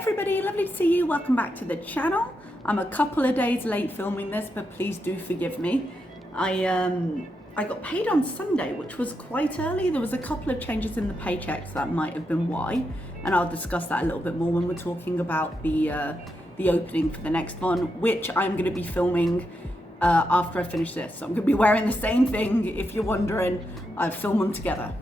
everybody, lovely to see you. Welcome back to the channel. I'm a couple of days late filming this, but please do forgive me. I got paid on Sunday, which was quite early. There was a couple of changes in the paychecks that might have been why, and I'll discuss that a little bit more when we're talking about the opening for the next one, which I'm going to be filming after I finish this. So I'm going to be wearing the same thing. If you're wondering, I've filmed them together.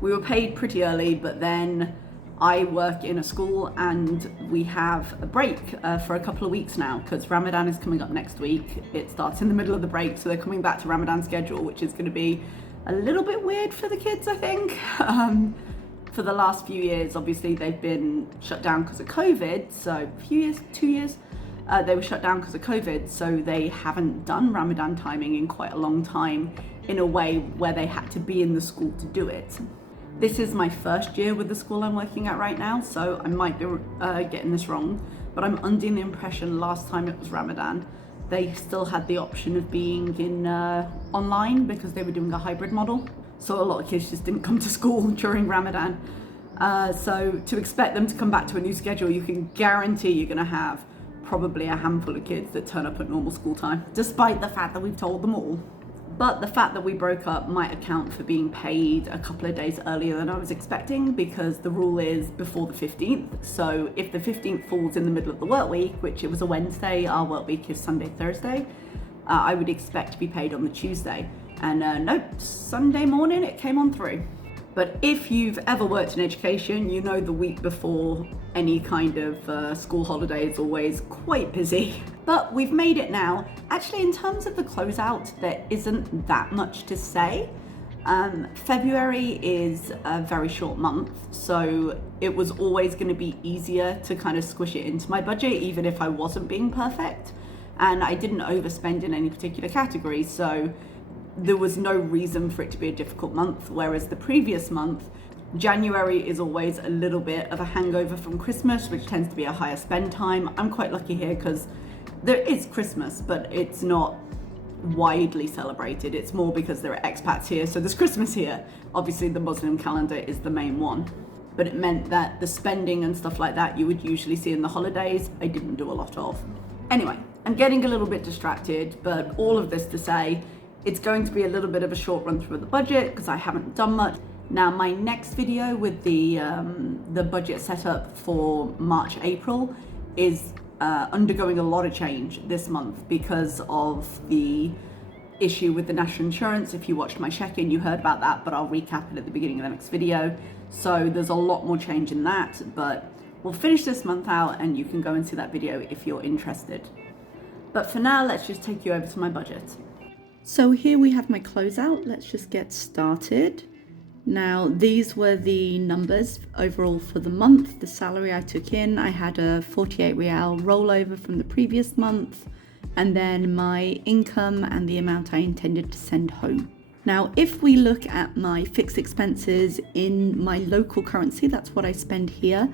We were paid pretty early, but then I work in a school and we have a break for a couple of weeks now because Ramadan is coming up next week. It starts in the middle of the break, so they're coming back to Ramadan schedule, which is going to be a little bit weird for the kids, I think. For the last few years, obviously they've been shut down because of COVID, so a few years, 2 years, they were shut down because of COVID, so they haven't done Ramadan timing in quite a long time in a way where they had to be in the school to do it. This is my first year with the school I'm working at right now, so I might be getting this wrong, but I'm under the impression last time it was Ramadan, they still had the option of being in online because they were doing a hybrid model. So a lot of kids just didn't come to school during Ramadan. So to expect them to come back to a new schedule, you can guarantee you're gonna have probably a handful of kids that turn up at normal school time, despite the fact that we've told them all. But the fact that we broke up might account for being paid a couple of days earlier than I was expecting, because the rule is before the 15th. So if the 15th falls in the middle of the work week, which it was a Wednesday, our work week is Sunday, Thursday, I would expect to be paid on the Tuesday. And nope, Sunday morning it came on through. But if you've ever worked in education, you know the week before any kind of school holiday is always quite busy. But we've made it now. Actually, in terms of the closeout, there isn't that much to say. February is a very short month, so it was always going to be easier to kind of squish it into my budget, even if I wasn't being perfect. And I didn't overspend in any particular category, so there was no reason for it to be a difficult month, whereas the previous month, January is always a little bit of a hangover from Christmas, which tends to be a higher spend time. I'm quite lucky here because there is Christmas, but it's not widely celebrated. It's more because there are expats here, so there's Christmas here. Obviously the Muslim calendar is the main one, but it meant that the spending and stuff like that you would usually see in the holidays, I didn't do a lot of. Anyway, I'm getting a little bit distracted, but all of this to say, it's going to be a little bit of a short run through of the budget because I haven't done much. Now my next video with the budget setup for March, April is undergoing a lot of change this month because of the issue with the national insurance. If you watched my check-in, you heard about that, but I'll recap it at the beginning of the next video. So there's a lot more change in that, but we'll finish this month out and you can go and see that video if you're interested. But for now, let's just take you over to my budget. So here we have my closeout. Let's just get started. Now, these were the numbers overall for the month. The salary I took in, I had a 48 Rial rollover from the previous month, and then my income and the amount I intended to send home. Now, if we look at my fixed expenses in my local currency, that's what I spend here.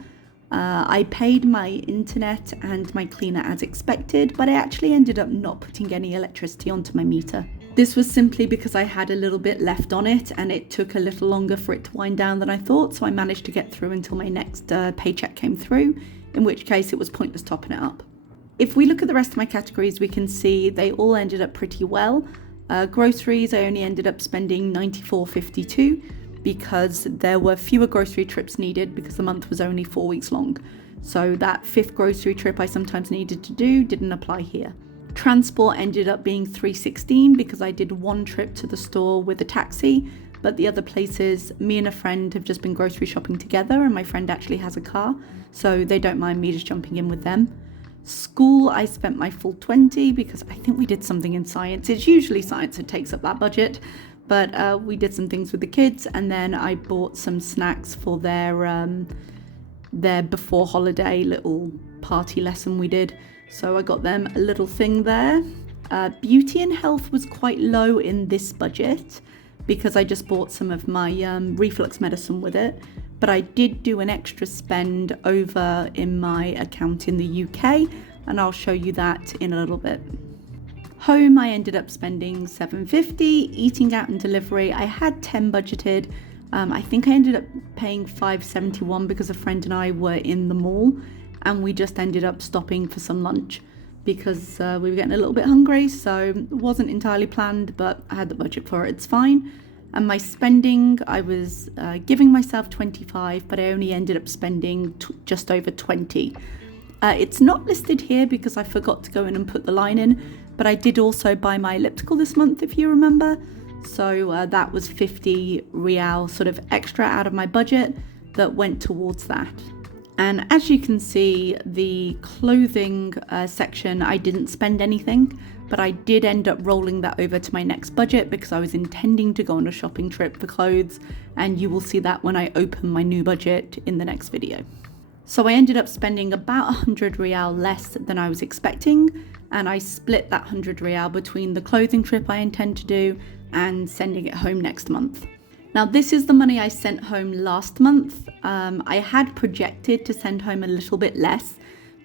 I paid my internet and my cleaner as expected, but I actually ended up not putting any electricity onto my meter. This was simply because I had a little bit left on it and it took a little longer for it to wind down than I thought, so I managed to get through until my next paycheck came through, in which case it was pointless topping it up. If we look at the rest of my categories, we can see they all ended up pretty well. Groceries, I only ended up spending $94.52 because there were fewer grocery trips needed because the month was only 4 weeks long. So that 5th grocery trip I sometimes needed to do didn't apply here. Transport ended up being $3.16 because I did one trip to the store with a taxi, but the other places, me and a friend have just been grocery shopping together, and my friend actually has a car, so they don't mind me just jumping in with them. School, I spent my full 20 because I think we did something in science. It's usually science that takes up that budget, but we did some things with the kids, and then I bought some snacks for their before holiday little party lesson we did. So I got them a little thing there. Beauty and health was quite low in this budget because I just bought some of my reflux medicine with it. But I did do an extra spend over in my account in the UK, and I'll show you that in a little bit. Home, I ended up spending $7.50. Eating out and delivery, I had 10 budgeted. I think I ended up paying $5.71 because a friend and I were in the mall and we just ended up stopping for some lunch because we were getting a little bit hungry, so it wasn't entirely planned, but I had the budget for it, it's fine. And my spending, I was giving myself 25, but I only ended up spending just over 20. It's not listed here because I forgot to go in and put the line in, but I did also buy my elliptical this month, if you remember. So that was 50 Rial sort of extra out of my budget that went towards that. And as you can see, the clothing section, I didn't spend anything, but I did end up rolling that over to my next budget because I was intending to go on a shopping trip for clothes, and you will see that when I open my new budget in the next video. So I ended up spending about 100 Rial less than I was expecting, and I split that 100 Rial between the clothing trip I intend to do and sending it home next month. Now, this is the money I sent home last month. I had projected to send home a little bit less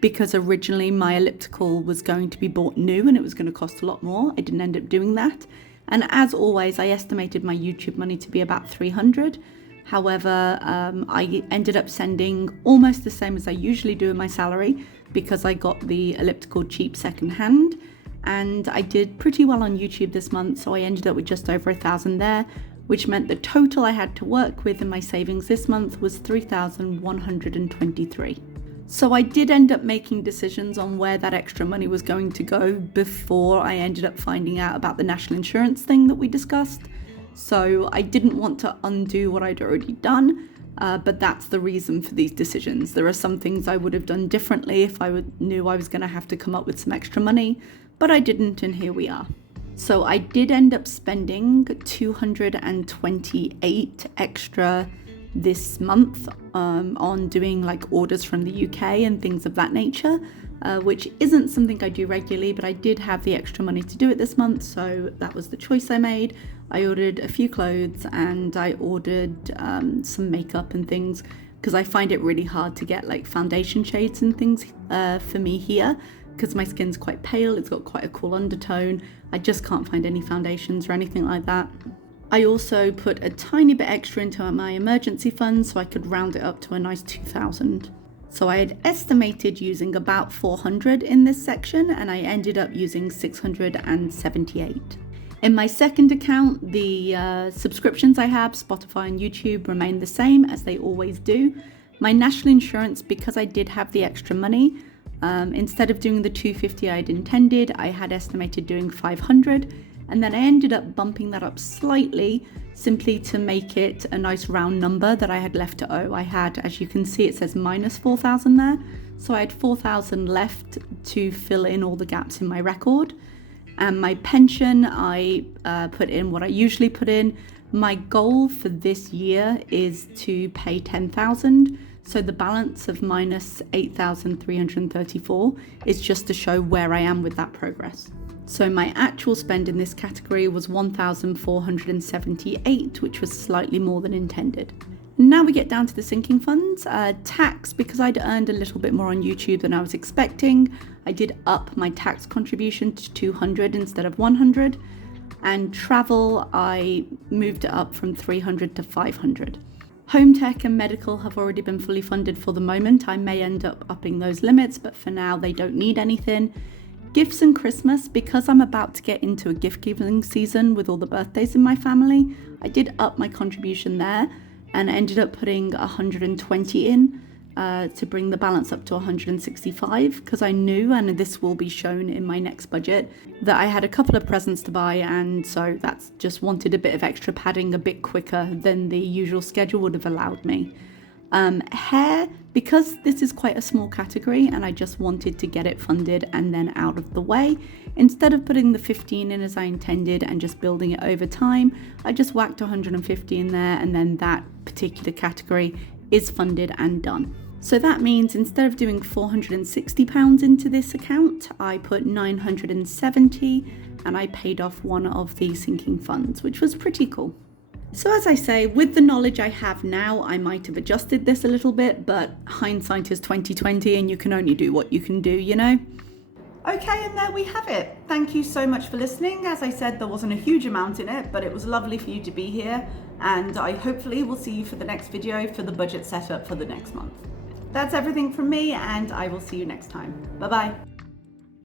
because originally my elliptical was going to be bought new and it was going to cost a lot more. I didn't end up doing that. And as always, I estimated my YouTube money to be about 300. However, I ended up sending almost the same as I usually do in my salary because I got the elliptical cheap secondhand, and I did pretty well on YouTube this month, so I ended up with just over 1,000 there, which meant the total I had to work with in my savings this month was 3,123. So I did end up making decisions on where that extra money was going to go before I ended up finding out about the national insurance thing that we discussed. So I didn't want to undo what I'd already done, but that's the reason for these decisions. There are some things I would have done differently if I knew I was going to have to come up with some extra money, but I didn't, and here we are. So I did end up spending 228 extra this month on doing like orders from the UK and things of that nature, which isn't something I do regularly, but I did have the extra money to do it this month, so that was the choice I made. I ordered a few clothes and I ordered some makeup and things because I find it really hard to get like foundation shades and things for me here because my skin's quite pale, it's got quite a cool undertone. I just can't find any foundations or anything like that. I also put a tiny bit extra into my emergency fund so I could round it up to a nice 2,000. So I had estimated using about 400 in this section, and I ended up using 678. In my second account, the subscriptions I have, Spotify and YouTube, remain the same as they always do. My national insurance, because I did have the extra money, instead of doing the 250 I'd intended, I had estimated doing 500. And then I ended up bumping that up slightly simply to make it a nice round number that I had left to owe. I had, as you can see, it says minus 4,000 there. So I had 4,000 left to fill in all the gaps in my record. And my pension, I put in what I usually put in. My goal for this year is to pay 10,000. So the balance of minus 8,334 is just to show where I am with that progress. So my actual spend in this category was 1,478, which was slightly more than intended. Now we get down to the sinking funds. Tax, because I'd earned a little bit more on YouTube than I was expecting, I did up my tax contribution to 200 instead of 100. And travel, I moved it up from 300 to 500. Home tech and medical have already been fully funded for the moment. I may end up upping those limits, but for now they don't need anything. Gifts and Christmas, because I'm about to get into a gift giving season with all the birthdays in my family, I did up my contribution there and ended up putting 120 in to bring the balance up to 165, because I knew, and this will be shown in my next budget, that I had a couple of presents to buy, and so that's just wanted a bit of extra padding a bit quicker than the usual schedule would have allowed me. Hair, because this is quite a small category and I just wanted to get it funded and then out of the way, instead of putting the 15 in as I intended and just building it over time, I just whacked 150 in there, and then that particular category is funded and done. So that means instead of doing £460 into this account, I put 970 and I paid off one of the sinking funds, which was pretty cool. So as I say, with the knowledge I have now, I might have adjusted this a little bit, but hindsight is 2020 and you can only do what you can do, you know? Okay, and there we have it. Thank you so much for listening. As I said, there wasn't a huge amount in it, but it was lovely for you to be here, and I hopefully will see you for the next video for the budget setup for the next month. That's everything from me, and I will see you next time. Bye bye.